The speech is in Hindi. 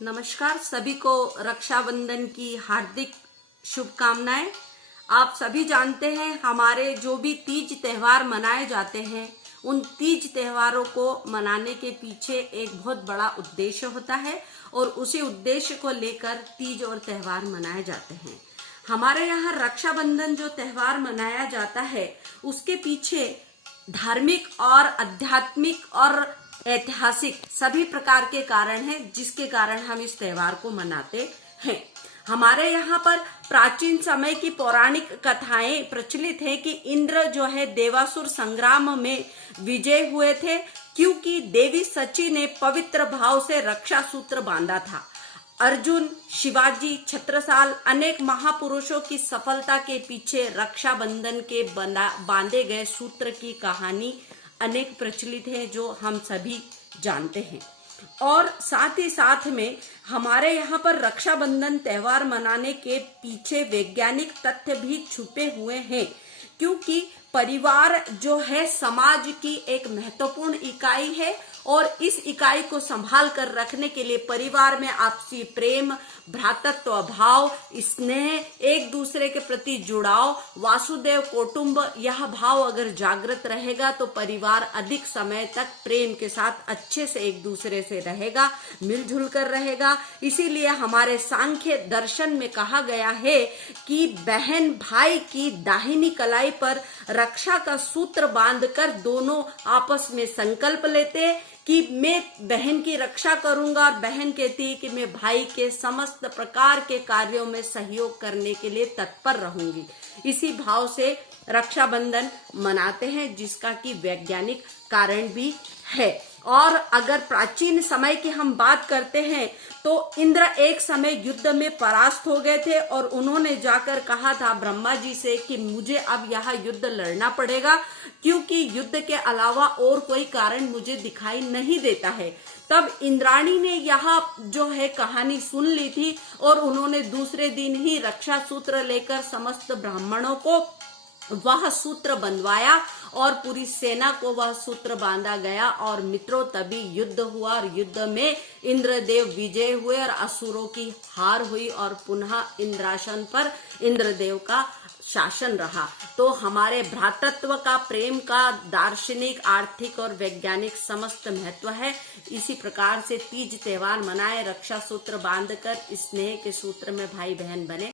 नमस्कार, सभी को रक्षाबंधन की हार्दिक शुभकामनाएं। आप सभी जानते हैं हमारे जो भी तीज त्योहार मनाए जाते हैं, उन तीज त्योहारों को मनाने के पीछे एक बहुत बड़ा उद्देश्य होता है और उसी उद्देश्य को लेकर तीज और त्योहार मनाए जाते हैं। हमारे यहाँ रक्षाबंधन जो त्योहार मनाया जाता है, उसके पीछे धार्मिक और आध्यात्मिक और ऐतिहासिक सभी प्रकार के कारण हैं, जिसके कारण हम इस त्योहार को मनाते हैं। हमारे यहाँ पर प्राचीन समय की पौराणिक कथाएं प्रचलित हैं कि इंद्र जो है देवासुर संग्राम में विजय हुए थे, क्योंकि देवी सची ने पवित्र भाव से रक्षा सूत्र बांधा था। अर्जुन, शिवाजी, छत्रसाल अनेक महापुरुषों की सफलता के पीछे रक्षाबंधन के बांधे गए सूत्र की कहानी अनेक प्रचलित है, जो हम सभी जानते हैं। और साथ ही साथ में हमारे यहाँ पर रक्षाबंधन त्योहार मनाने के पीछे वैज्ञानिक तथ्य भी छुपे हुए हैं, क्योंकि परिवार जो है समाज की एक महत्वपूर्ण इकाई है और इस इकाई को संभाल कर रखने के लिए परिवार में आपसी प्रेम, भ्रातृत्व भाव, स्नेह, एक दूसरे के प्रति जुड़ाव, वासुदेव कुटुंब, यह भाव अगर जागृत रहेगा तो परिवार अधिक समय तक प्रेम के साथ अच्छे से एक दूसरे से रहेगा, मिलजुल कर रहेगा। इसीलिए हमारे सांख्य दर्शन में कहा गया है कि बहन भाई की दाहिनी कलाई पर रक्षा का सूत्र बांधकर दोनों आपस में संकल्प लेते कि मैं बहन की रक्षा करूंगा, और बहन कहती है कि मैं भाई के समस्त प्रकार के कार्यों में सहयोग करने के लिए तत्पर रहूंगी। इसी भाव से रक्षाबंधन मनाते हैं, जिसका कि वैज्ञानिक कारण भी है। और अगर प्राचीन समय की हम बात करते हैं तो इंद्र एक समय युद्ध में परास्त हो गए थे और उन्होंने जाकर कहा था ब्रह्मा जी से कि मुझे अब यह युद्ध लड़ना पड़ेगा, क्योंकि युद्ध के अलावा और कोई कारण मुझे दिखाई नहीं देता है। तब इंद्राणी ने यह जो है कहानी सुन ली थी और उन्होंने दूसरे दिन ही रक्षा सूत्र लेकर समस्त ब्राह्मणों को वह सूत्र बंधवाया और पूरी सेना को वह सूत्र बांधा गया। और मित्रों, तभी युद्ध हुआ और युद्ध में इंद्रदेव विजय हुए और असुरों की हार हुई और पुनः इंद्रासन पर इंद्रदेव का शासन रहा। तो हमारे भ्रातृत्व का, प्रेम का दार्शनिक, आर्थिक और वैज्ञानिक समस्त महत्व है। इसी प्रकार से तीज त्योहार मनाए, रक्षा सूत्र बांधकर स्नेह के सूत्र में भाई बहन बने।